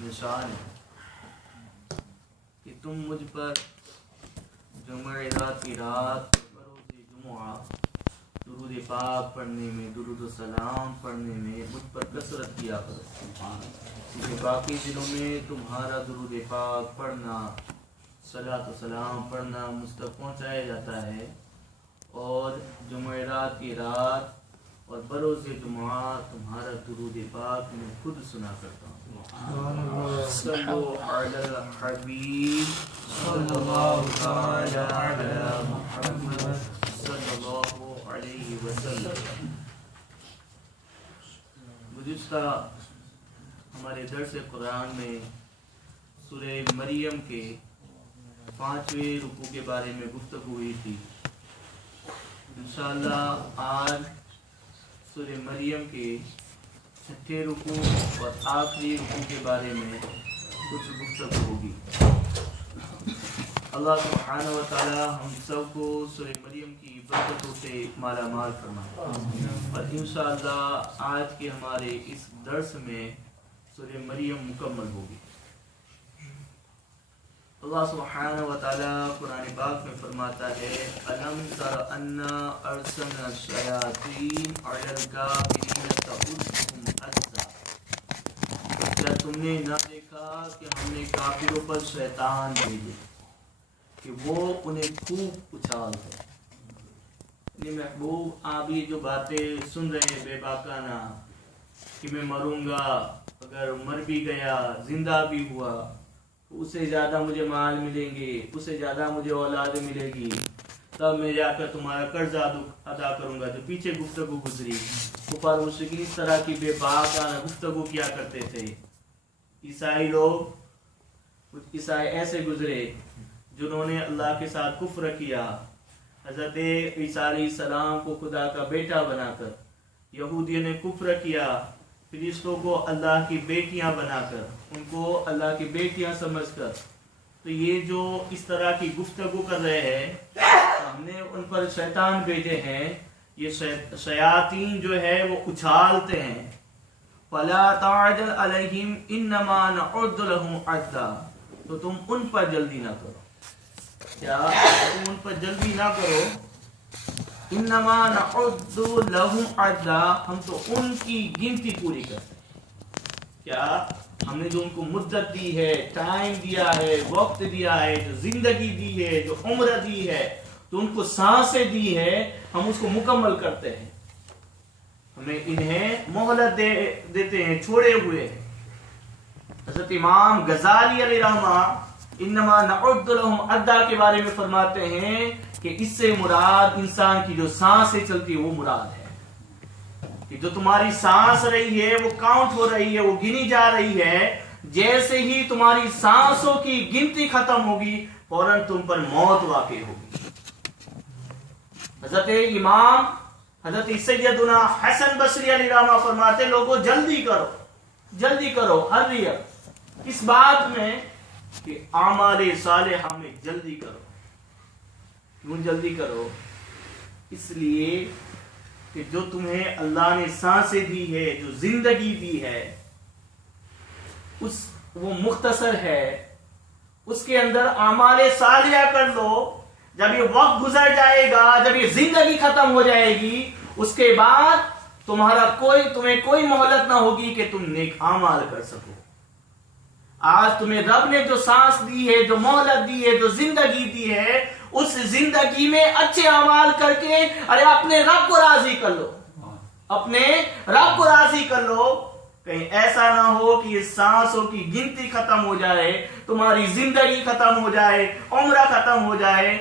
نشان ہے کہ تم مجھ پر جمعرات کی رات بروز جمعہ درود پاک پڑھنے میں، درود و سلام پڑھنے میں مجھ پر کثرت کیا کرو، کیونکہ باقی دنوں میں تمہارا درود پاک پڑھنا، صلاۃ و سلام پڑھنا مجھ تک پہنچایا جاتا ہے، اور جمعرات کی رات اور بروز جمعہ تمہارا درود پاک میں خود سنا کرتا ہوں۔ صلو علی الحبیب صلی اللہ تعالی علی محمد صلی اللہ علیہ وسلم۔ گزشتہ ہمارے درس قرآن میں سورہ مریم کے 5ویں رکوع کے بارے میں گفتگو ہوئی تھی۔ انشاءاللہ آج سورہ مریم کے 6 رکوع اور آخری رکوع کے بارے میں کچھ گفتگو ہوگی۔ اللہ سبحانہ و تعالی ہم سب کو سورہ مریم کی برکتوں سے مالا مال فرمائے، اور انشاءاللہ آج کے ہمارے اس درس میں سورہ مریم مکمل ہوگی۔ اللہ سبحانہ و تعالی قرآن پاک میں فرماتا ہے أَلَمْ تَرَ أَنَّا أَرْسَلْنَا الشَّيَاطِينَ عَلَى الْكَافِرِينَ تَؤُزُّهُمْ أَزًّا۔ کیا تم نے نہ دیکھا کہ ہم نے کافروں پر شیطان بھیجے کہ وہ انہیں خوب اچھالتے۔ محبوب آپ یہ جو باتیں سن رہے ہیں بے باکانہ کہ میں مروں گا، اگر مر بھی گیا زندہ بھی ہوا اس سے زیادہ مجھے مال ملیں گے، اس سے زیادہ مجھے اولاد ملے گی، تب میں جا کر تمہارا قرض ادا کروں گا، جو پیچھے گفتگو گزری کفار مشرکین اس طرح کی بے باکانہ گفتگو کیا کرتے تھے۔ عیسائی لوگ، کچھ عیسائی ایسے گزرے جنہوں نے اللہ کے ساتھ کفر کیا، حضرت عیسیٰ علیہ السلام کو خدا کا بیٹا بنا کر، یہودیوں نے کفر کیا، فرشتوں کو اللہ کی بیٹیاں بنا کر، ان کو اللہ کی بیٹیاں سمجھ کر۔ تو یہ جو اس طرح کی گفتگو کر رہے ہیں، ہم نے ان پر شیطان بھیجے ہیں، یہ شیاطین جو ہے وہ اچھالتے ہیں۔ فَلَا تَعْجَلْ عَلَيْهِمْ إِنَّمَا نَعُدُّ لَهُمْ عَدًّا، تو تم ان پر جلدی نہ کرو۔ کیا تم ان پر جلدی نہ کرو؟ انما نعد لهم عدا، ہم تو ان کی گنتی پوری کرتے ہیں۔ کیا ہم نے جو ان کو مدت دی ہے، ٹائم دیا ہے، وقت دیا ہے، جو زندگی دی ہے، جو عمر دی ہے، جو ان کو سانسیں دی ہے، ہم اس کو مکمل کرتے ہیں۔ ہمیں انہیں مہلت دیتے ہیں، چھوڑے ہوئے ہیں۔ حضرت امام غزالی علیہ رحمہ انما نعد لهم عدا کے بارے میں فرماتے ہیں کہ اس سے مراد انسان کی جو سانسیں چلتی ہے وہ مراد ہے، کہ جو تمہاری سانس رہی ہے وہ کاؤنٹ ہو رہی ہے، وہ گنی جا رہی ہے۔ جیسے ہی تمہاری سانسوں کی گنتی ختم ہوگی فوراً تم پر موت واقع ہوگی۔ حضرت امام حضرت سیدنا حسن بصری علیہ رحمہ فرماتے لوگوں جلدی کرو، جلدی کرو، ہری اس بات میں کہ اعمال صالحہ میں جلدی کرو۔ کیوں جلدی کرو؟ اس لیے کہ جو تمہیں اللہ نے سانسیں دی ہے، جو زندگی دی ہے، وہ مختصر ہے، اس کے اندر اعمال صالحہ کر لو۔ جب یہ وقت گزر جائے گا، جب یہ زندگی ختم ہو جائے گی، اس کے بعد تمہیں کوئی مہلت نہ ہوگی کہ تم نیک اعمال کر سکو۔ آج تمہیں رب نے جو سانس دی ہے، جو مہلت دی ہے، جو زندگی دی ہے، اس زندگی میں اچھے اعمال کر کے اپنے رب کو راضی کر لو، اپنے رب کو راضی کر لو۔ کہیں ایسا نہ ہو کہ یہ سانسوں کی گنتی ختم ہو جائے، تمہاری زندگی ختم ہو جائے، عمرہ ختم ہو جائے،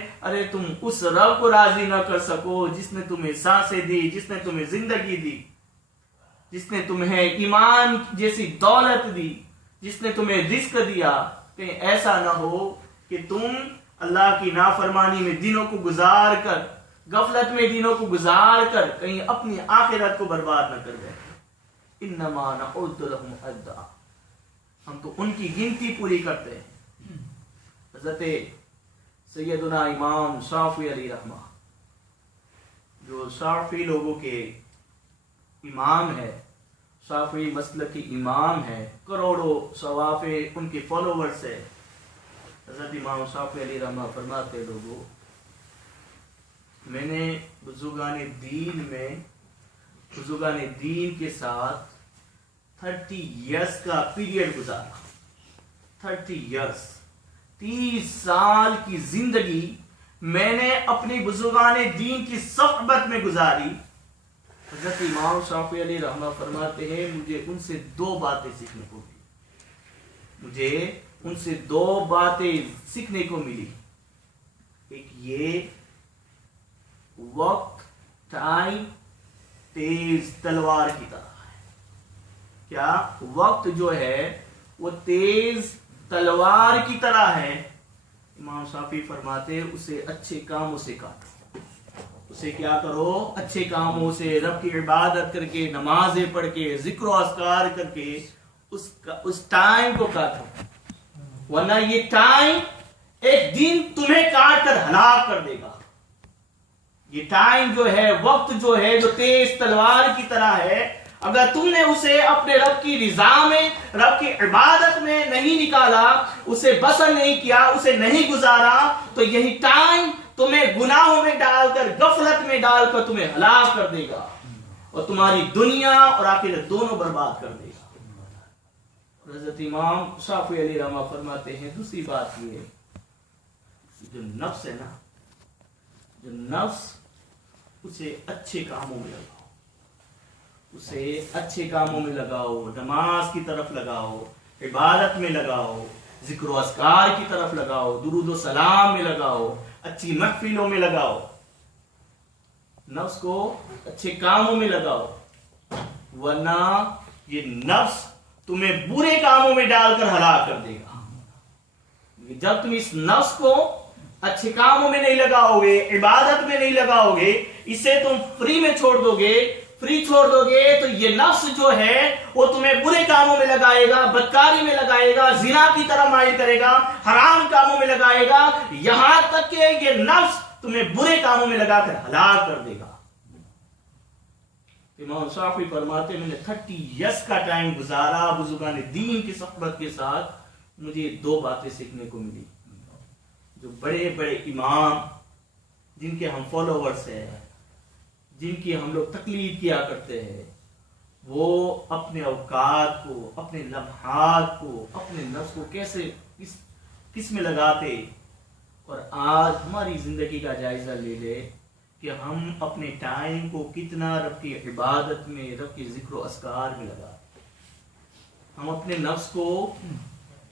تم اس رب کو راضی نہ کر سکو جس نے تمہیں سانسیں دی، جس نے تمہیں زندگی دی، جس نے تمہیں ایمان جیسی دولت دی، جس نے تمہیں رزق دیا۔ کہیں ایسا نہ ہو کہ تم اللہ کی نافرمانی میں دنوں کو گزار کر، غفلت میں دنوں کو گزار کر کہیں اپنی آخرت کو برباد نہ کر گئے۔ انما نعد لهم عدا، ہم تو ان کی گنتی پوری کرتے ہیں۔ حضرت سیدنا امام شافعی علیہ رحمہ، جو شافعی لوگوں کے امام ہے، शाफी मसलक के इमाम है, करोड़ों सवाफे उनके फॉलोवर्स है। हज़रत इमाम शाफी अली रहमा फरमाते, लोगों मैंने बुजुर्गान दीन के साथ 30 इयर्स का पीरियड गुजारा। 30 इयर्स, 30 साल की जिंदगी मैंने अपनी बुजुर्गान दीन की सोहबत में गुजारी। हज़रत इमाम शाफी अली रहमा फरमाते हैं, मुझे उनसे 2 बातें सीखने को मिली। मुझे उनसे 2 बातें सीखने को मिली। एक ये, वक्त टाइम तेज तलवार की तरह है। क्या? वक्त जो है वो तेज तलवार की तरह है। इमाम शाफी फरमाते, उसे अच्छे कामों से काटो। उसे क्या करो? अच्छे कामों से, रब की इबादत करके, नमाजें पढ़ के, जिक्र अस्कार करके उस टाइम को काटो, वरना ये टाइम एक दिन तुम्हें काट कर हलाक कर देगा। ये टाइम जो है, वक्त जो है, जो तेज तलवार की तरह है, अगर तुमने उसे अपने रब की रिजा में, रब की इबादत में नहीं निकाला, उसे बसर नहीं किया, उसे नहीं गुजारा, तो यही टाइम तुम्हें गुनाहों में डालकर, गफलत में डालकर तुम्हें हलाक कर देगा और तुम्हारी दुनिया और आखिरत दोनों बर्बाद कर देगा। हज़रत इमाम शाफी अली रहमा फरमाते हैं, दूसरी बात ये, जो नफ्स है ना, जो नफ्स, उसे अच्छे कामों में लगाओ। उसे अच्छे कामों में लगाओ, नमाज की तरफ लगाओ, इबादत में लगाओ, जिक्र अस्कार की तरफ लगाओ, दुरूद व सलाम में लगाओ, अच्छी महफिलों में लगाओ। नफ्स को अच्छे कामों में लगाओ, वरना ये नफ्स तुम्हें बुरे कामों में डालकर हलाक कर देगा। जब तुम इस नफ्स को अच्छे कामों में नहीं लगाओगे, इबादत में नहीं लगाओगे, इसे तुम फ्री में छोड़ दोगे, तो ये नफ्स जो है वो तुम्हें बुरे कामों में लगाएगा, बदकारी में लगाएगा, जिना की तरफ माइल करेगा, हराम कामों में लगाएगा, यहां तक कि ये नफ्स तुम्हें बुरे कामों में लगाकर हलाक कर देगा। इमाम शाफी फरमाते, मैंने 30 इयर्स का टाइम गुजारा बुजुर्गान दीन की सोहबत के साथ। मुझे 2 बातें सीखने को मिली। जो बड़े बड़े इमाम, जिनके हम फॉलोवर्स हैं, जिनकी हम लोग तकलीद किया करते हैं, वो अपने औकात को, अपने लम्हात को, अपने नफ्स को कैसे किस में लगाते। और आज हमारी जिंदगी का जायजा ले ले कि हम अपने टाइम को कितना रब की इबादत में, रब के जिक्र अस्कार में लगा, हम अपने नफ्स को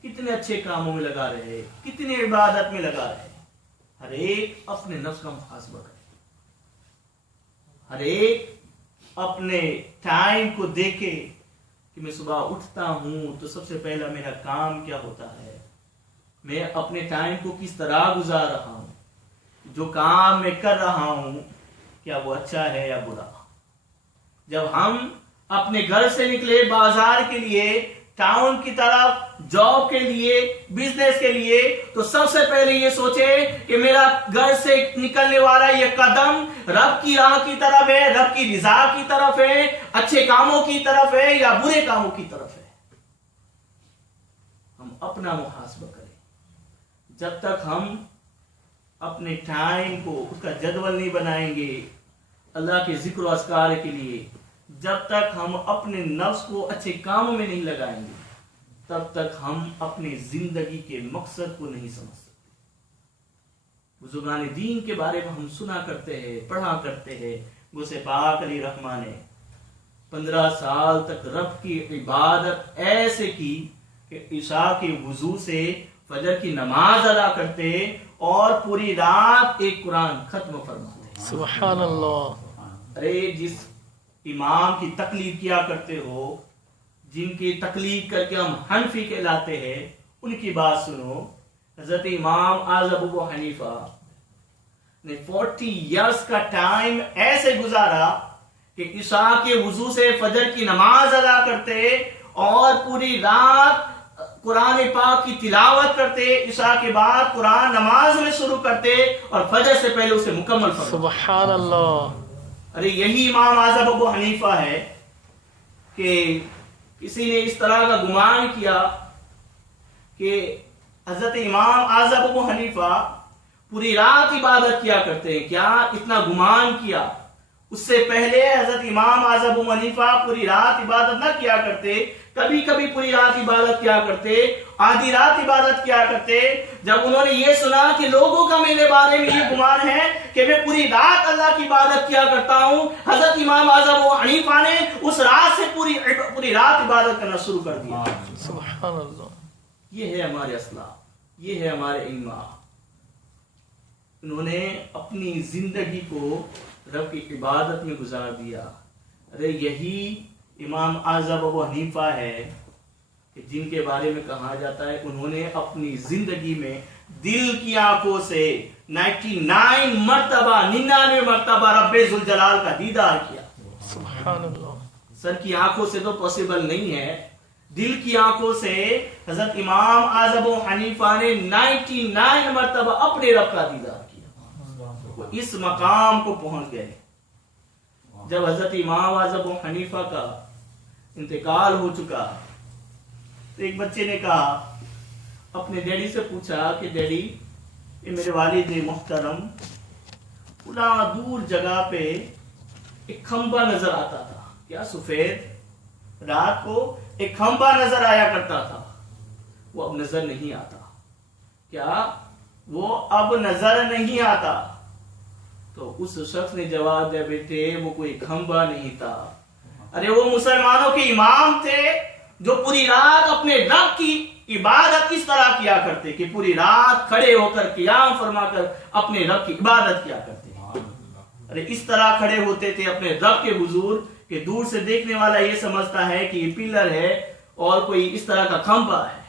कितने अच्छे कामों में लगा रहे हैं, कितने इबादत में लगा रहे हैं। हर एक अपने नफ्स का मुहासबा करे, हर एक अपने टाइम को देखे कि मैं सुबह उठता हूं तो सबसे पहला मेरा काम क्या होता है, मैं अपने टाइम को किस तरह गुजार रहा हूं, जो काम मैं कर रहा हूं क्या वो अच्छा है या बुरा। जब हम अपने घर से निकले बाजार के लिए, टाउन की तरफ, जॉब के लिए, बिजनेस के लिए, तो सबसे पहले ये सोचे कि मेरा घर से निकलने वाला ये कदम रब की राह की तरफ है, रब की रिजा की तरफ है, अच्छे कामों की तरफ है या बुरे कामों की तरफ है। हम अपना मुहासबा करें। जब तक हम अपने टाइम को, उसका जदवल नहीं बनाएंगे अल्लाह के जिक्र अस्कार के लिए, जब तक हम अपने नफ्स को अच्छे कामों में नहीं लगाएंगे, तब तक हम अपनी जिंदगी के मकसद को नहीं समझ सकते। बुजुर्गान दीन के बारे में हम सुना करते हैं, पढ़ा करते हैं। गुस्से पाक अली रहमान ने 15 साल तक रब की इबादत ऐसे की कि ईशा के वुजू से फजर की नमाज अदा करते और पूरी रात एक कुरान खत्म फरमाते। सुभान अल्लाह। अरे जिस इमाम की तकलीद किया करते हो, जिनकी तकलीद करके हम हनफी कहलाते हैं, उनकी बात सुनो। हजरत इमाम आज़म अबू हनीफा ने 40 इयर्स का टाइम ऐसे गुजारा कि इशा के वुजू से फजर की नमाज अदा करते और पूरी रात कुरान पाक की तिलावत करते, इशा के बाद कुरान नमाज में शुरू करते और फजर से पहले उसे मुकम्मल फरमाते। सुभान अल्लाह। अरे यही इमाम आज़म अबू हनीफा है کہ کسی نے اس طرح کا گمان کیا کہ حضرت امام اعظم ابو حنیفہ پوری رات عبادت کیا کرتے ہیں. کیا اتنا گمان کیا؟ اس سے پہلے حضرت امام اعظم ابو حنیفہ پوری رات عبادت نہ کیا کرتے، کبھی کبھی پوری رات عبادت کیا کرتے، آدھی رات عبادت کیا کرتے. جب انہوں نے یہ سنا کہ لوگوں کا میرے بارے میں یہ گمان ہے کہ میں پوری رات اللہ کی عبادت کیا کرتا ہوں، حضرت امام اعظم ابو حنیفہ نے اس رات سے پوری رات عبادت کرنا شروع کر دیا. سبحان اللہ. یہ ہے ہمارے اسلاف، یہ ہے ہمارے ائمہ. انہوں نے اپنی زندگی کو رب کی عبادت میں گزار دیا. ارے یہی امام اعظم ابو حنیفہ ہے کہ جن کے بارے میں کہا جاتا ہے انہوں نے اپنی زندگی میں دل کی آنکھوں سے 99 مرتبہ رب ذوالجلال کا دیدار کیا. سبحان اللہ. سر کی آنکھوں سے تو پاسبل نہیں ہے، دل کی آنکھوں سے حضرت امام اعظم ابو حنیفہ نے 99 مرتبہ اپنے رب کا دیدار کیا. وہ اس مقام کو پہنچ گئے. جب حضرت امام اعظم ابو حنیفہ کا انتقال ہو چکا تو ایک بچے نے کہا، اپنے ڈیڈی سے پوچھا کہ ڈیڈی یہ میرے والد محترم پورا دور جگہ پہ ایک کھمبا نظر آتا تھا، کیا سفید رات کو ایک کھمبا نظر آیا کرتا تھا، وہ اب نظر نہیں آتا. کیا وہ اب نظر نہیں آتا؟ تو اس شخص نے جواب دیا، بیٹے وہ کوئی کھمبا نہیں تھا، ارے وہ مسلمانوں کے امام تھے جو پوری رات اپنے رب کی عبادت اس طرح کیا کرتے کہ پوری رات کھڑے ہو کر قیام فرما کر اپنے رب کی عبادت کیا کرتے. ارے اس طرح کھڑے ہوتے تھے اپنے رب کے حضور کہ دور سے دیکھنے والا یہ سمجھتا ہے کہ یہ پلر ہے اور کوئی اس طرح کا کھمبا ہے.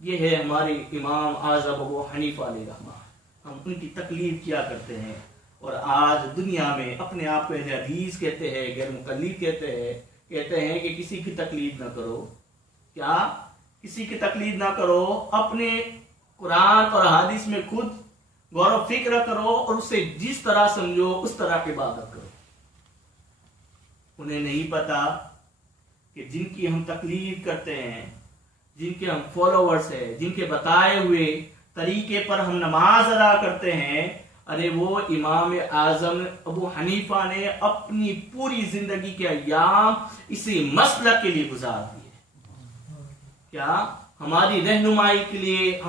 یہ ہے ہمارے امام اعظم ابو حنیفہ علیہ رحمہ. ہم ان کی تقلید کیا کرتے ہیں اور آج دنیا میں اپنے آپ کو اہل حدیث کہتے ہیں، غیر مقلد کہتے ہیں کہ کسی کی تقلید نہ کرو. کیا کسی کی تقلید نہ کرو، اپنے قرآن اور حدیث میں خود غور و فکر کرو اور اسے جس طرح سمجھو اس طرح کی عبادت کرو. انہیں نہیں پتا کہ جن کی ہم تقلید کرتے ہیں، جن کے ہم فالوورز ہیں، جن کے بتائے ہوئے طریقے پر ہم نماز ادا کرتے ہیں، ارے وہ امام اعظم ابو حنیفہ نے اپنی پوری زندگی کے ایام اسی مسلک کے لیے گزار دیے. کیا ہماری رہنمائی کے لیے،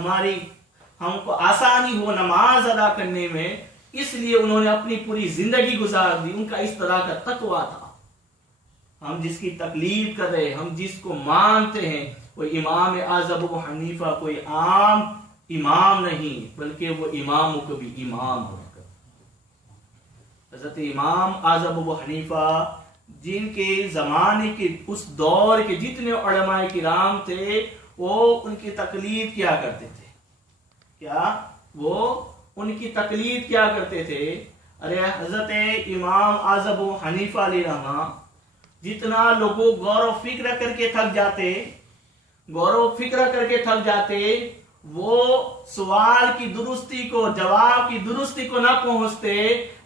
ہم کو آسانی ہو نماز ادا کرنے میں، اس لیے انہوں نے اپنی پوری زندگی گزار دی. ان کا اس طرح کا تقویٰ تھا. ہم جس کی تقلید کر رہے، ہم جس کو مانتے ہیں، وہ امام اعظم ابو حنیفہ کوئی عام امام نہیں بلکہ وہ اماموں کو بھی امام ہو. حضرت امام اعظم ابو حنیفہ جن کے زمانے کے اس دور کے جتنے علماء کرام تھے وہ ان کی تقلید کیا کرتے تھے. کیا وہ ان کی تقلید کیا کرتے تھے؟ ارے حضرت امام اعظم ابو حنیفہ علیہ رحمہ جتنا لوگوں غور و فکر کر کے تھک جاتے وہ سوال کی درستی کو، جواب کی درستی کو نہ پہنچتے.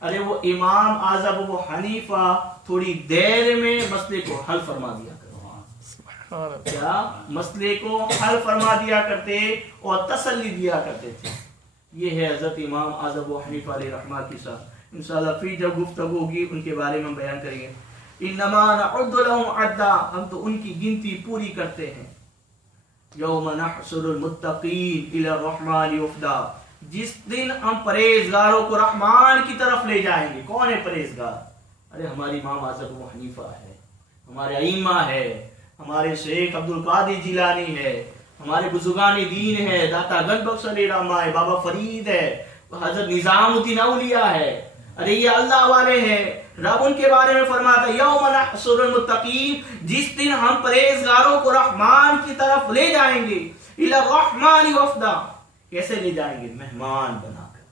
ارے وہ امام اعظم ابو حنیفہ تھوڑی دیر میں مسئلے کو حل فرما دیا کرتے. کیا مسئلے کو حل فرما دیا کرتے اور تسلی دیا کرتے تھے. یہ ہے حضرت امام اعظم ابو حنیفہ علیہ رحمہ کی شان. انشاءاللہ پھر جب گفتگو ہوگی ان کے بارے میں بیان کریں گے. انما نعد لهم عدا، ہم تو ان کی گنتی پوری کرتے ہیں. یوم نحشر المتقین الی الرحمن وفدا، جس دن ہم پرہیزگاروں کو رحمان کی طرف لے جائیں گے. کون ہے پرہیزگار؟ ارے ہماری امام اعظم ابو حنیفہ ہے، ہمارے ائمہ ہے، ہمارے شیخ عبد القادر جیلانی ہے، ہمارے بزرگان دین ہے، داتا گنج بخش علیہ رحمہ ہے، بابا فرید ہے، حضرت نظام الدین اولیاء ہے. ارے یہ اللہ والے ہیں. رب ان کے بارے میں فرماتا یوم نحشر المتقین، جس دن ہم پرہیزگاروں کو رحمان کی طرف لے جائیں گے. الی الرحمن وفدا، کیسے لے جائیں گے؟ مہمان بنا کر.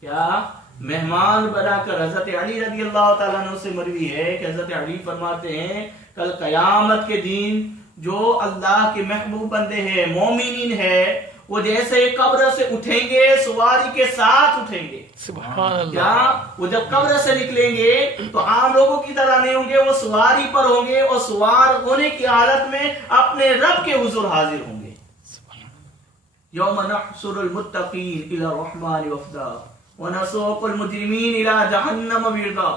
کیا مہمان بنا کر. حضرت علی رضی اللہ تعالیٰ عنہ سے مروی ہے کہ حضرت علی فرماتے ہیں کل قیامت کے دن جو اللہ کے محبوب بندے ہیں، مومنین ہے، وہ جیسے قبر سے اٹھیں گے سواری کے ساتھ اٹھیں گے. سبحان کیا اللہ. وہ جب قبر سے نکلیں گے تو عام لوگوں کی طرح نہیں ہوں گے, وہ سواری پر ہوں گے اور سوار ہونے کی حالت میں اپنے رب کے حضور حاضر ہوں گے. یوم نحشر المتقین الی الرحمن وفدا ونسوق المجرمین الی جہنم وردا.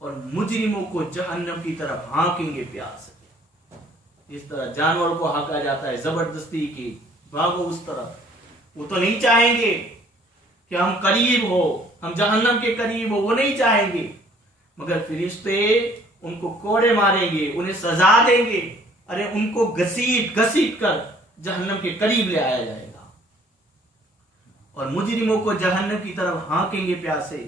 اور مجرموں کو جہنم کی طرف ہانکیں گے پیاس سے. اس طرح جانور کو ہانکا جاتا ہے زبردستی کی, بھاگو اس طرف. وہ تو نہیں چاہیں گے کہ ہم قریب ہو, ہم جہنم کے قریب ہو, وہ نہیں چاہیں گے. مگر فرشتے ان کو کوڑے ماریں گے, انہیں سزا دیں گے. ارے ان کو گھسیٹ گھسیٹ کر جہنم کے قریب لے آیا جائے گا. اور مجرموں کو جہنم کی طرف ہانکیں گے پیاسے.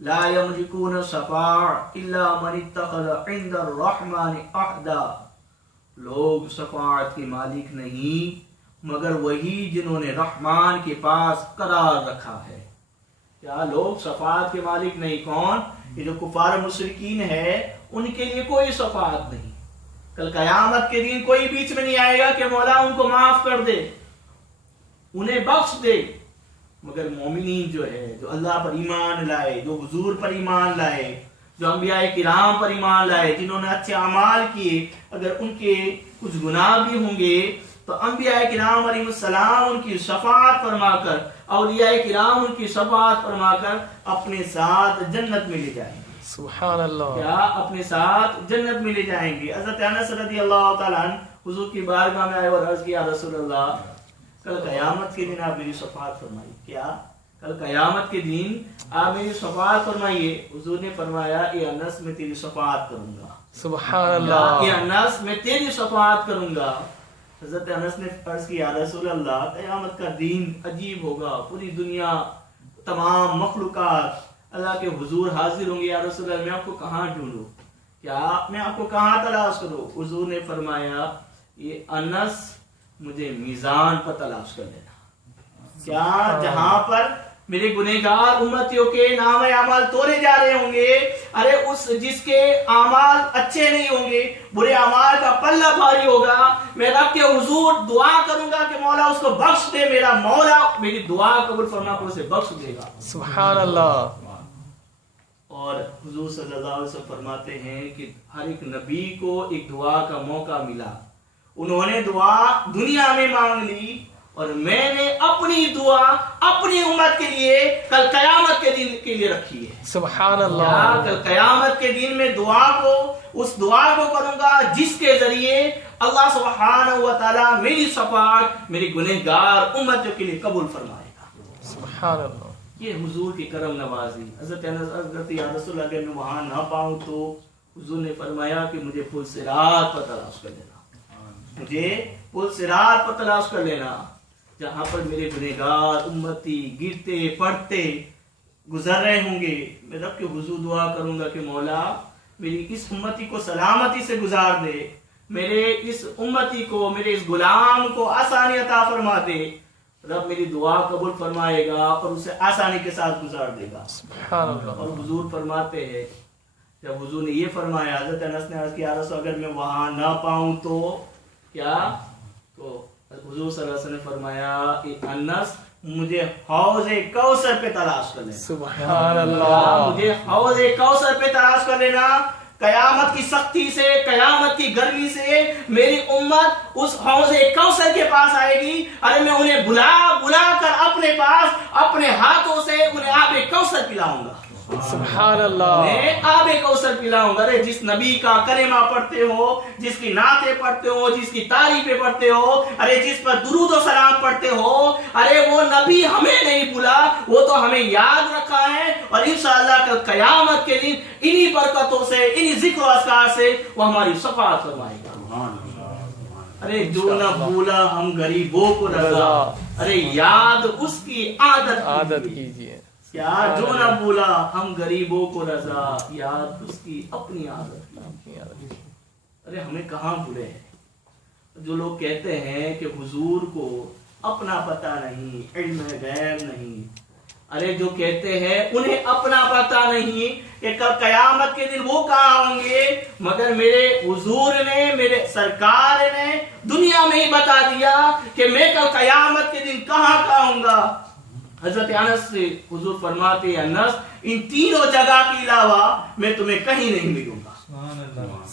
لا یملکون الشفاعۃ الا من اتخذ عند الرحمن عہدا. لوگ شفاعت کے مالک نہیں مگر وہی جنہوں نے رحمان کے پاس قرار رکھا ہے. کیا لوگ شفاعت کے مالک نہیں؟ کون؟ یہ جو کفار مشرکین ہے ان کے لیے کوئی شفاعت نہیں. کل قیامت کے دن کوئی بیچ میں نہیں آئے گا کہ مولا ان کو معاف کر دے, انہیں بخش دے. مگر مومنین جو ہے, جو اللہ پر ایمان لائے, جو حضور پر ایمان لائے, جو انبیاء کرام پر ایمان لائے, جنہوں نے اچھے اعمال کیے, اگر ان کے کچھ گناہ بھی ہوں گے تو انبیاء کرام علیہ السلام ان کی شفاعت فرما کر, اولیاء کرام ان کی شفاعت فرما کر اپنے ساتھ جنت میں لے جائیں گے. سبحان اللہ. کیا اپنے ساتھ جنت میں لے جائیں گے. حضرت انس رضی اللہ تعالیٰ عنہ حضور کی بارگاہ میں آئے اور عرض کیا رسول اللہ کل قیامت کے دن آپ میری شفاعت فرمائیے. کیا کل قیامت کے دن آپ میری شفاعت فرمائیے. حضور نے فرمایا اے انس میں تیری شفاعت کروں گا. سبحان اللہ. اے انس میں تیری شفاعت کروں گا. حضرت انس نے عرض کیا رسول اللہ قیامت کا دن عجیب ہوگا, پوری دنیا تمام مخلوقات اللہ کے حضور حاضر ہوں گے. یا رسول اللہ میں آپ کو کہاں ڈھونڈوں, کیا میں آپ کو کہاں تلاش کروں؟ حضور نے فرمایا یہ انس مجھے میزان پر تلاش کر لینا. کیا جہاں پر میرے گنہگار امتیوں کے نام اعمال تولے جا رہے ہوں گے, ارے اس جس کے اعمال اچھے نہیں ہوں گے, برے اعمال کا پلہ بھاری ہوگا, میں رب کے حضور دعا کروں گا کہ مولا اس کو بخش دے. میرا مولا میری دعا قبول فرما کر اسے بخش دے گا. سبحان اللہ. اور حضور صلی اللہ علیہ وسلم فرماتے ہیں کہ ہر ایک نبی کو ایک دعا کا موقع ملا. انہوں نے دعا دنیا میں مانگ لی اور میں نے اپنی دعا اپنی امت کے لیے کل قیامت کے دن کے لیے رکھی ہے. سبحان اللہ. کل قیامت کے دن میں دعا کو, اس دعا کو کروں گا جس کے ذریعے اللہ سبحانہ و تعالیٰ میری شفاعت میری گنہگار امتوں کے لیے قبول فرمائے گا. سبحان اللہ. یہ حضور کی کرم نوازی. حضرت انس عرض کرتے یا رسول اللہ اگر میں وہاں نہ پاؤں تو حضور نے فرمایا کہ مجھے پل صراط پر تلاش کر لینا. مجھے پل صراط پر تلاش کر لینا جہاں پر میرے گنہگار امتی گرتے پڑتے گزر رہے ہوں گے. میں رب کے حضور دعا کروں گا کہ مولا میری اس امتی کو سلامتی سے گزار دے, میرے اس امتی کو, میرے اس غلام کو آسانی عطا فرما دے. رب میری دعا قبول فرمائے گا اور اسے آسانی کے ساتھ گزار دے گا. سبحان اللہ. اور حضور فرماتے ہیں جب حضور نے یہ فرمایا, حضرت انس نے عرض کیا رسول اگر میں وہاں نہ پاؤں تو کیا؟ تو حضور صلی اللہ علیہ وسلم نے فرمایا کہ انس مجھے حوض کوثر پہ تلاش کر لینا. سبحان اللہ. مجھے حوض کوثر پہ تلاش کر لینا. قیامت کی سختی سے, قیامت کی گرمی سے میری امت اس حوض کوثر کے پاس آئے گی. ارے میں انہیں بلا بلا کر اپنے پاس اپنے ہاتھوں سے انہیں آب کوثر پلاؤں گا. سبحان اللہ. میں آب کوثر پلاؤں گا. ارے جس نبی کا کلمہ پڑھتے ہو, جس کی نعتیں پڑھتے ہو, جس کی تعریفیں پڑھتے ہو, ارے جس پر درود و سلام پڑھتے ہو, ارے وہ نبی ہمیں نہیں بھولا, وہ تو ہمیں یاد رکھا ہے. اور انشاءاللہ کل قیامت کے دن انہی برکتوں سے, انہی ذکر و اذکار سے وہ ہماری شفاعت فرمائے گا. ارے جو نہ بھولا ہم غریبوں کو رضا, ارے یاد اس کی عادت کیجیے. کیا جو نہ بولا ہم غریبوں کو رضا, یاد اس کی اپنی عادت. ارے ہمیں کہاں بھولے ہیں. جو لوگ کہتے ہیں کہ حضور کو اپنا پتہ نہیں, علم غیب نہیں, अरे जो कहते हैं उन्हें अपना पता नहीं कि कल कयामत के दिन वो कहाँ होंगे, मगर मेरे हुजूर ने, मेरे सरकार ने दुनिया में ही बता दिया कि मैं कल कयामत के दिन कहाँ होऊंगा। हजरत अनस से हुजूर फरमाते हैं, अनस इन तीनों जगह के अलावा मैं तुम्हें कहीं नहीं मिलूंगा।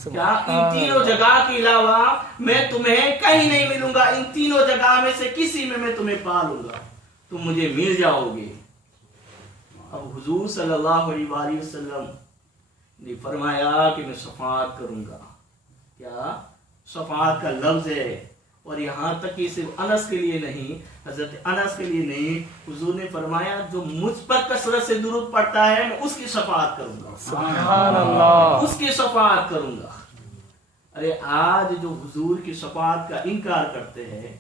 क्या इन तीनों जगह के अलावा मैं तुम्हें कहीं नहीं मिलूंगा, इन तीनों जगह में से किसी में मैं तुम्हें पा लूंगा, तुम मुझे मिल जाओगे। अब हुजूर सल्लल्लाहु अलैहि वसल्लम ने फरमाया कि मैं शफाअत करूंगा। क्या शफाअत का लफ्ज है, और यहाँ तक कि सिर्फ अनस के लिए नहीं, हजरत अनस के लिए नहीं, हुजूर ने फरमाया जो मुझ पर कसरत से दुरूद पड़ता है मैं उसकी शफाअत करूंगा, सुभान अल्लाह, उसकी शफाअत करूंगा। अरे आज जो हुजूर की शफाअत का इनकार करते हैं,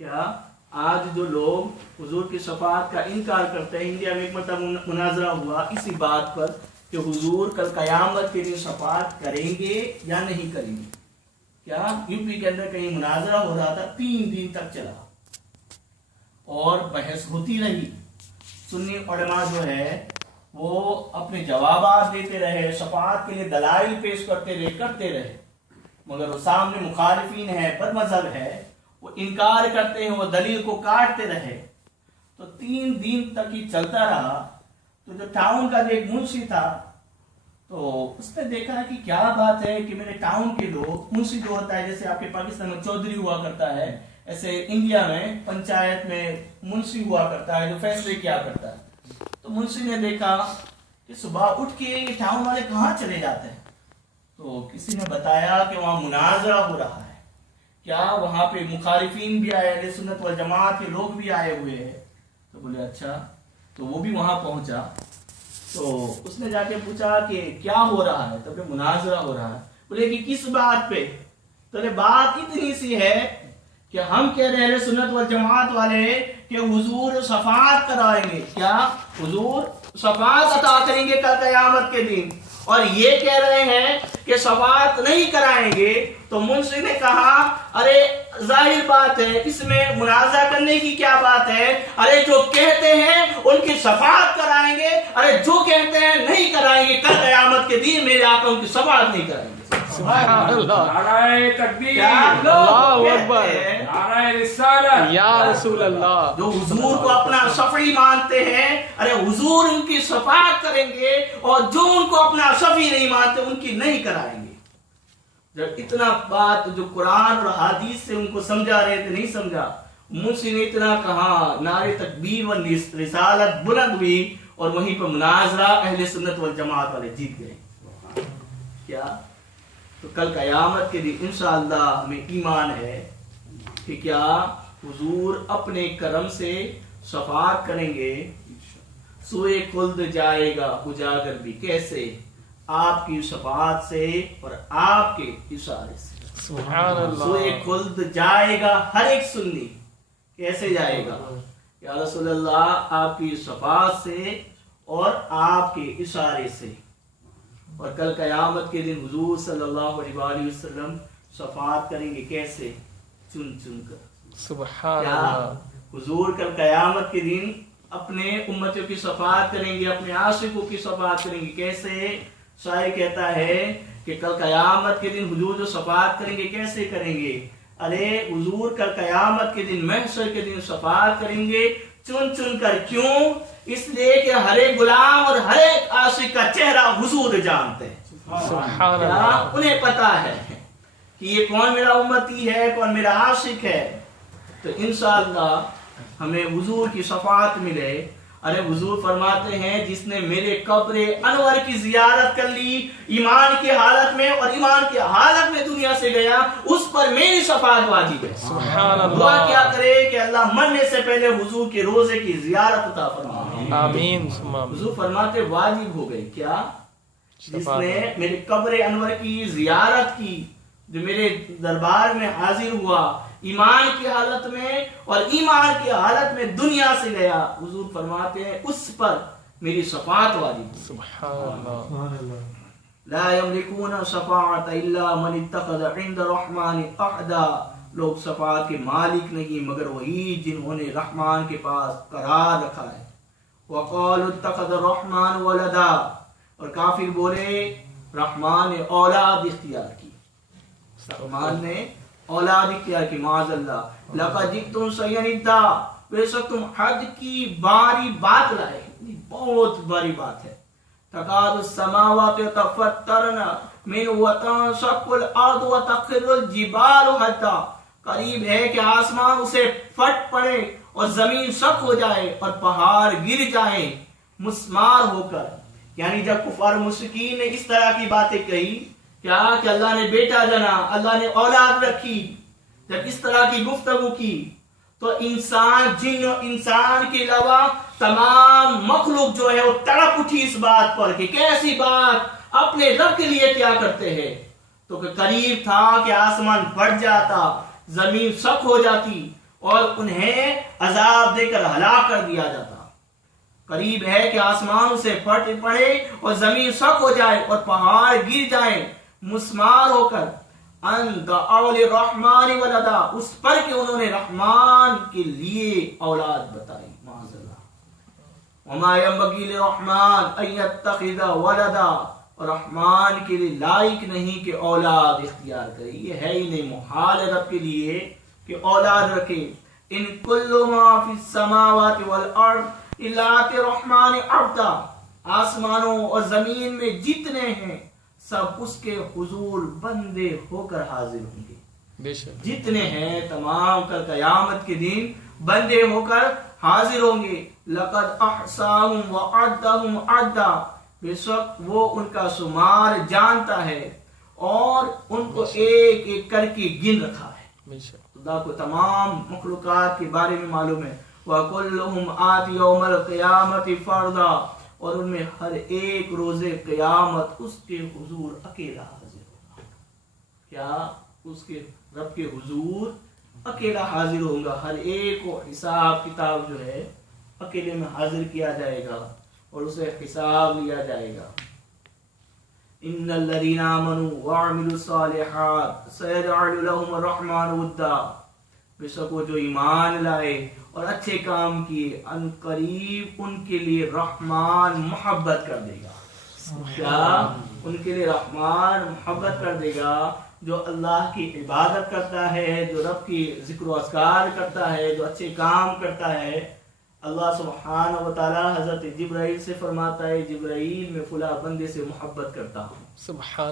क्या आज जो लोग हुजूर की शफाअत का इनकार करते हैं, इंडिया में एक मतलब मुनाजरा हुआ इसी बात पर कि हुजूर कल कयामत के लिए शफाअत करेंगे या नहीं करेंगे। क्या यूपी के अंदर कहीं मुनाजरा हो रहा था, 3 दिन तक चला और बहस होती रही। सुन्नी उलमा जो है वो अपने जवाब देते रहे, शफाअत के लिए दलाइल पेश करते रहे, मगर वो सामने मुखालिफिन है, बदमज़हब है, वो इनकार करते हैं, वो दलील को काटते रहे। तो 3 दिन तक ही चलता रहा। तो जो टाउन का एक मुंशी था, तो उसने देखा कि क्या बात है कि मेरे टाउन के लोग, मुंशी जो होता है जैसे आपके पाकिस्तान में चौधरी हुआ करता है, ऐसे इंडिया में पंचायत में मुंशी हुआ करता है जो फैसले किया करता है। तो मुंशी ने देखा कि सुबह उठ के ये टाउन वाले कहाँ चले जाते हैं। तो किसी ने बताया कि वहां मुनाजरा हो रहा है। क्या वहां पे मुखालिफिन भी आए, अहले सुन्नत वल जमात के लोग भी आए हुए हैं। तो बोले अच्छा, तो वो भी वहां पहुंचा। तो उसने जाके पूछा कि क्या हो रहा है, तो मुनाजरा हो रहा है। बोले कि किस बात पे? तो बात इतनी सी है कि हम कह रहे हैं सुन्नत वल जमात वाले कि हुजूर शफाअत कराएंगे। क्या हुजूर शफाअत अता करेंगे कल कयामत के दिन, और ये कह रहे हैं कि शफाअत नहीं कराएंगे। तो मुंशी ने कहा अरे जाहिर बात है, इसमें मुनाज़ा करने की क्या बात है। अरे जो कहते हैं उनकी शफाअत कराएंगे, अरे जो कहते हैं नहीं कराएंगे, कल क़यामत के दिन मेरे आका उनकी शफाअत नहीं कराएंगे। सुभान अल्लाह, नाराए तकबीर, अल्लाहु अकबर, नाराए रिसालत, या रसूल अल्लाह। जो हुजूर को अपना शफी मानते हैं, अरे हुजूर उनकी शफाअत करेंगे, और जो उनको अपना शफी नहीं मानते उनकी नहीं कराएंगे। जब इतना बात जो कुरान और हदीस से उनको समझा रहे थे, नहीं समझा, मुंशी ने इतना कहा, नारे तकबीर व रिसालत बुलंद हुई, और वहीं पर मुनाजरा अहले सुन्नत वल जमात वाले जीत गए। क्या? तो कल कयामत के दिन इंशाअल्लाह हमें ईमान है कि क्या हुजूर अपने करम से शफाअत करेंगे। सोए खुल्द जाएगा उजागर भी, कैसे? आपकी शफाअत से और आपके इशारे से। सुभान अल्लाह, सोए खुल्द जाएगा हर एक सुन्नी। कैसे जाएगा? या रसूल अल्लाह, आपकी शफाअत से और आपके इशारे से। और कल कयामत के दिन हुजूर सल्लल्लाहु अलैहि वसल्लम शफाअत करेंगे, कैसे? चुन चुन कर। सुभान क्या अल्लाह, हुजूर कल कयामत के दिन अपने उम्मतियों की शफाअत करेंगे, अपने आशिकों की शफाअत करेंगे। कैसे? शायर कहता है कि कल कयामत के दिन हुजूर जो शफाअत करेंगे, कैसे करेंगे? अरे हुजूर कल कयामत के दिन, महशर के दिन शफाअत करेंगे चुन चुन कर। क्यों? इसलिए कि हर एक गुलाम और हर एक आशिक का चेहरा हुजूर जानते हैं। सुभान अल्लाह, उन्हें पता है कि ये कौन मेरा उम्मती है, कौन मेरा आशिक है। तो इंशाअल्लाह हमें हुजूर की शफाअत मिले। अरे हुजूर फरमाते हैं जिसने मेरे कब्र अनवर की जियारत कर ली ईमान की हालत में, और ईमान की हालत में दुनिया से गया, उस पर मेरी शफाअत वाजिब है। सुभान दुआ अल्लाह, क्या करे कि अल्लाह मरने से पहले हुजूर के रोजे की जियारत अता फरमाए। आमीन सुम्मा आमीन। हुजूर फरमाते वाजिब हो गई। क्या? जिसने मेरे कब्र अनवर की जियारत की, जो मेरे दरबार में हाजिर हुआ ईमान की हालत में, और ईमान की हालत में दुनिया से गया, हुजूर फरमाते हैं उस पर मेरी शफाअत वाजिब। सुभान अल्लाह, ला यमलिकून शफाअत इल्ला मन इत्तखज़ इंद रहमान अहदा। लोग शफाअत के मालिक नहीं मगर वही जिन्होंने रहमान के पास करार रखा है, वक़ालू इत्तख़ज़ अर्रहमान वलदा, और काफिर बोले रहमान ने औलाद इख्तियार की, रहमान ने औलाद इख्तियार की, माज़अल्लाह। लक़द जि'तुम शय'अन इद्दा, बेशक तुम हद की बारी बात लाए, बहुत बड़ी बात है। तकादु समावातु यतफ़त्तरन मिन व तंशक़्क़ुल अर्दु व तख़िर्रुल जिबालु हद्दा, करीब है कि आसमान उसे फट पड़े और जमीन शक हो जाए और पहाड़ गिर जाए मुस्मार होकर। यानी जब कुफार मुश्रिकीन ने इस तरह की बातें कही, क्या कि अल्लाह ने बेटा जना, अल्लाह ने औलाद रखी, जब इस तरह की गुफ्तगू की तो इंसान, जिन और इंसान के अलावा तमाम मखलूक जो है वो तड़प उठी इस बात पर कि कैसी बात, अपने रब के लिए क्या करते हैं। तो करीब था कि आसमान फट जाता, जमीन शक हो जाती और उन्हें अजाब देकर हलाक कर दिया जाता। करीब है कि आसमान उसे फट पड़े और जमीन शक हो जाए और पहाड़ गिर जाए मुस्मार होकर। अन दअउ लिर्रहमानि वलदा, उस पर कि उन्होंने रहमान के लिए औलाद बताई, माज़अल्लाह। वमा यंबगी लिर्रहमान अन यत्तखिज़ वलदा, और रहमान के लिए लायक नहीं कि औलाद इख्तियार करे, ये है ही नहीं, मुहाल है रब के लिए कि औलाद रखे। इन कुल्लु मा फिस समावाति वल अर्द इल्ला आति रहमान अब्दा, आसमानों और जमीन में जितने हैं सब उसके हुजूर बंदे होकर हाजिर होंगे। जितने हैं तमाम कल कयामत के दिन बंदे होकर हाजिर होंगे। लक़द अहसाहुम व अद्दहुम अद्दा, बेशक वो उनका शुमार जानता है और उनको एक एक करके गिन रखा है। खुदा को तमाम मखलूकात के बारे में मालूम है। व कुल्लुहुम आति यौमल क़ियामति फर्दा, और उनमें हर एक रोजे क़यामत उसके हुजूर अकेला हाजिर होगा। क्या? उसके रब के हुजूर अकेला हाजिर होगा। हर एक को हिसाब किताब जो है अकेले में हाजिर किया जाएगा और उसे हिसाब लिया जाएगा। इन्नल लज़ीना आमनू व अमिलुस सालिहात सयजअलु लहुम रहमान वुद्दा, बेशक वो जो ईमान लाए और अच्छे काम किए अनकरीब उनके लिए रहमान मोहब्बत कर देगा। क्या? उनके लिए रहमान मोहब्बत कर देगा। जो अल्लाह की इबादत करता है, जो रब की जिक्र अस्कार करता है, जो अच्छे काम करता है, अल्लाह सुब्हानहु व तआला हजरत जिब्राइल से फरमाता है, जिब्राइल मैं फुला बंदे से मोहब्बत करता हूँ।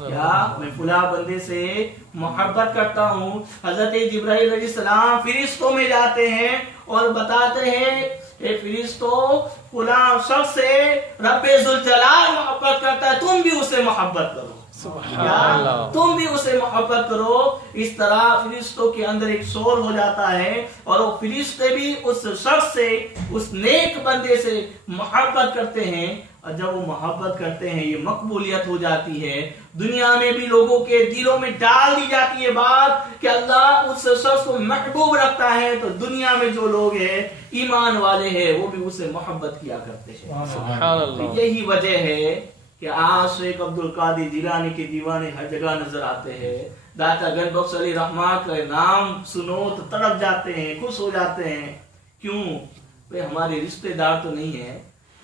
क्या? मैं फुला बंदे से मोहब्बत करता हूँ। हजरत जिब्राइल अलैहिस्सलाम फिरिश्तों में जाते हैं और बताते हैं, ए फिरिश्तों, फुला शख्स से रब्बे जुल जलाल मोहब्बत करता है, तुम भी उसे मोहब्बत करो। क्या? तुम भी उसे मोहब्बत करो। इस तरह फिरिश्तों के अंदर एक शोर हो जाता है और वो फिरिश्ते भी उस शख्स से, उस नेक बंदे से मोहब्बत करते हैं। और जब वो मोहब्बत करते हैं ये मकबूलियत हो जाती है। दुनिया में भी लोगों के दिलों में डाल दी जाती है बात कि अल्लाह उस शख्स को महबूब रखता है, तो दुनिया में जो लोग हैं ईमान वाले हैं वो भी उससे मोहब्बत किया करते हैं। तो यही वजह है कि आज शेख अब्दुल कादिर जिलानी के दीवाने हर जगह नजर आते हैं। दाता गनबख्श अली रहमान का नाम सुनो तो तड़प जाते हैं, खुश हो जाते हैं। क्यों? वे हमारे रिश्तेदार तो नहीं है,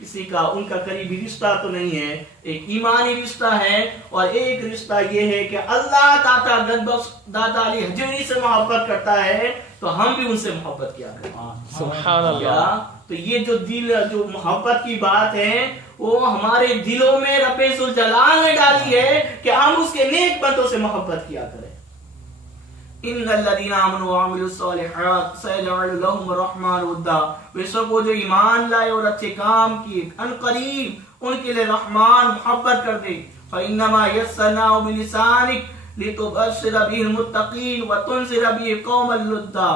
किसी का उनका करीबी रिश्ता तो नहीं है, एक ईमानी रिश्ता है। और एक रिश्ता ये है कि अल्लाह दाता गनबख्श दाता अली हजरी से मोहब्बत करता है तो हम भी उनसे मोहब्बत किया करें। सुभान अल्लाह। तो ये जो दिल, जो मोहब्बत की बात है वो हमारे दिलों में रब्बे जुल जलाल ने डाली है कि हम उसके नेक बंदों से मोहब्बत किया करें। इन्नल लज़ीना आमनू व अमिलुस सालिहात सयजअलु लहुम रहमान वुद्दा, बेशक वो जो ईमान लाए और अच्छे काम किए अनकरीब उनके लिए रहमान मोहब्बत कर दे। फइन्नमा यस्सरनाहु बिलिसानिक लितुबश्शिरा बिहिल मुत्तकीन व तुनज़िरा बिहि कौमल लुद्दा,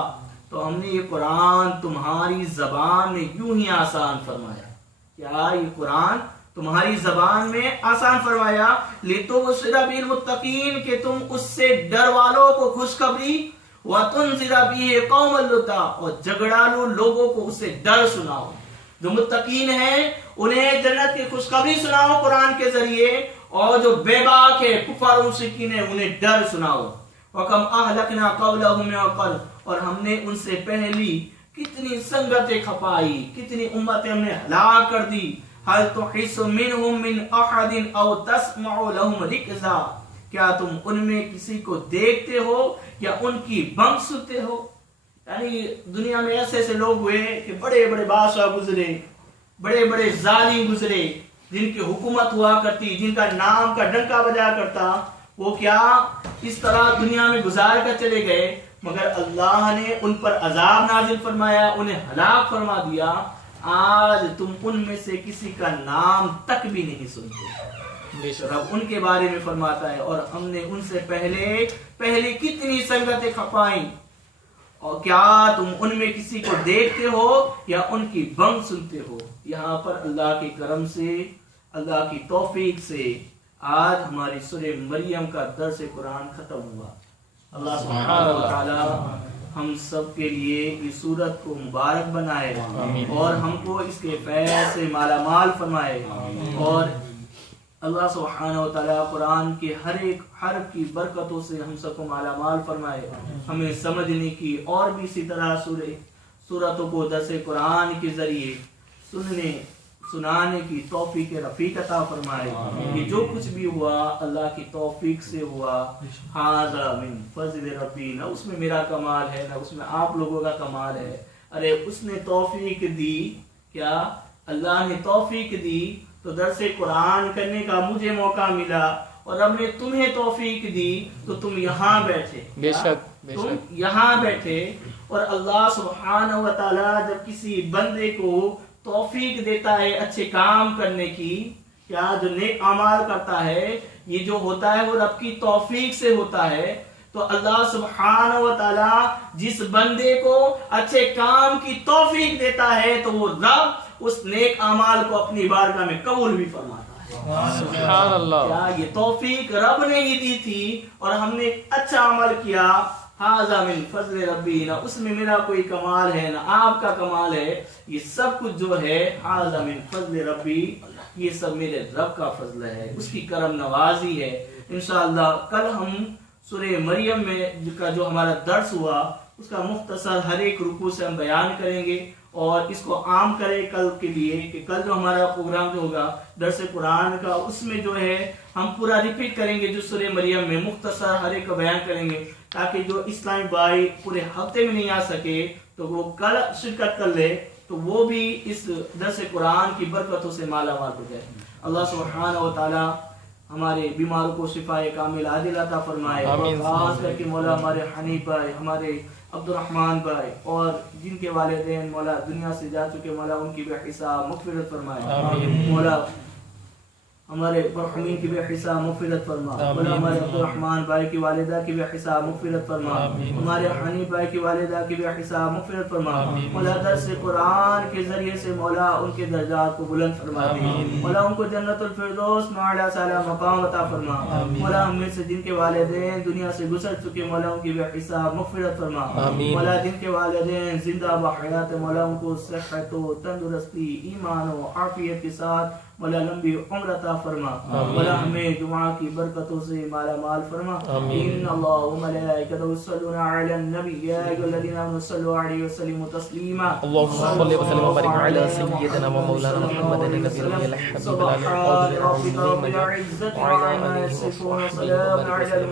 तो हमने ये कुरान तुम्हारी जबान में यूं ही आसान फरमाया। क्या? ये कुरान तुम्हारी जबान में आसान फरमाया। लितुबश्शिरा बिहिल मुत्तकीन, के तुम उससे डर वालों को खुशखबरी, व तुनज़िरा बिहि कौमल लुद्दा, और झगड़ालू लोगों को उससे डर सुनाओ। जो मुत्तकीन हैं उन्हें जन्नत की खुशखबरी सुनाओ कुरान के जरिए, और जो बेबाक है कुफार मुश्रिकीन है उन्हें डर सुनाओ। वकम अहलकना क़ब्लहुम मिन क़र्न, और हमने उनसे पहली कितनी संगतें खपाई, कितनी उम्मतें हमने हलाक कर दी। हल तुहिस्सु मिनहुम मिन अहदिन औ तस्मउ लहुम रिक्जा, क्या तुम उनमें किसी को देखते हो या उनकी बम सुनते हो? यानी दुनिया में ऐसे ऐसे लोग हुए कि बड़े बड़े बादशाह गुजरे, बड़े बड़े जालिम गुजरे, जिनकी हुकूमत हुआ करती, जिनका नाम का डंका बजा करता, वो क्या इस तरह दुनिया में गुजार कर चले गए, मगर अल्लाह ने उन पर अजाब नाजिल फरमाया, उन्हें हलाक फरमा दिया। आज तुम उनमें से किसी का नाम तक भी नहीं सुनते। रब उनके बारे में फरमाता है, और हमने उनसे पहले कितनी संगतें खपाई, और क्या तुम उनमें किसी को देखते हो या उनकी बम सुनते हो? यहाँ पर अल्लाह के करम से, अल्लाह की तौफीक से आज हमारी सूरह मरियम का दर्स कुरान खत्म हुआ। अल्लाह सुब्हानहू व तआला हम सब के लिए इस सूरत को मुबारक बनाए और हमको इसके फैज़ से मालामाल फरमाए, और अल्लाह सुब्हानहू व तआला कुरान के हर एक हर्फ की बरकतों से हम सबको मालामाल फरमाए। हमें समझने की और भी इसी तरह सूरतों को दर्स कुरान के जरिए सुनाने की तौफीक रफीक अता फरमाए। ये जो कुछ भी हुआ अल्लाह की तौफीक से हुआ। हाज़ा मिन फज़्ल रब्बी, न उसमें मेरा कमाल है न उसमें आप लोगों का कमाल है। अरे उसने तौफीक दी, क्या अल्लाह ने तौफीक दी तो दर्स कुरान करने का मुझे मौका मिला, और रब ने तुम्हें तौफीक दी तो तुम यहाँ बैठे। बेशक तुम यहाँ बैठे। और अल्लाह सुब्हानहू व तआला जब किसी बंदे को तौफीक देता है अच्छे काम करने की, क्या जो नेक अमाल करता है, ये जो होता है वो रब की तौफीक से होता है। तो अल्लाह सुब्हानहू व तआला जिस बंदे को अच्छे काम की तौफीक देता है तो वो रब उस नेक अमाल को अपनी बारगाह में कबूल भी फरमाता है। सुभान अल्लाह। क्या ये तौफीक रब ने ही दी थी और हमने अच्छा अमल किया। हाज़ा मिन फज़्ल रब्बी, ना उसमें मेरा कोई कमाल है ना आपका कमाल है, ये सब कुछ जो है हाज़ा मिन फज़्ल रब्बी, ये सब मेरे रब का फजल है, उसकी करम नवाजी है। इंशाअल्लाह कल हम सूरह मरियम में का जो हमारा दर्स हुआ उसका मुख्तसर हर एक रुकू से हम बयान करेंगे, और इसको आम करें कल के लिए कि कल जो हमारा प्रोग्राम जो होगा दर्स कुरान का, उसमें जो है हम पूरा रिपीट करेंगे जो सूरह मरियम में मुख्तसर हर एक का बयान करेंगे, ताकि जो इस्लामी भाई पूरे हफ्ते में नहीं आ सके तो वो कल शिरकत कर ले, तो वो भी इस दर्स कुरान की बरकतों से माला माल हो जाए। अल्लाह सुब्हानहू व तआला हमारे बीमारों को शिफाए कामिल आजिल अता फरमाए, और खास करके मौला हमारे हनीफ भाई, हमारे अब्दुर्रहमान भाई, और जिनके वालिदैन मौला दुनिया से जा चुके, मौला उनकी बेहिसाब मग़फ़िरत फरमाए। मौला हमारे मरहुमीन की बेहिसाब मग़फ़िरत फरमा। मौला हमारे अब्दुर्रहमान भाई की वालिदा की बेहिसाब मग़फ़िरत फरमा। हमारे हनीफ भाई की वालिदा की बेहिसाब मग़फ़िरत फरमा। मौला दर्स कुरान के जरिए से मौला उनके दर्जात को बुलंद फरमा दे। मौला उनको जन्नतुल फिरदौस में आला साला मकाम अता फरमा। मौला हम में से जिनके वालिदैन दुनिया से गुजर चुके, मौला उनकी बेहिसाब मग़फ़िरत फरमा। मौला जिनके वालिदैन जिंदा व हयात, मौला उनको सेहत व तंदुरुस्ती, ईमान व आफियत के साथ मौला लंबी उम्र अता फरमा। मौला हमें दुआ की बरकतों से माला माल फरमा। इन्नल्लाह व मलाइकतहु युसल्लूना अलन नबी या अय्युहल्लज़ीना आमनू सल्लु अलैहि व सल्लिमू तस्लीमा। अल्लाहुम्मा सल्लि व सल्लिम व बारिक अला सय्यिदिना व मौलाना मुहम्मदिन नबील हबीबिल आला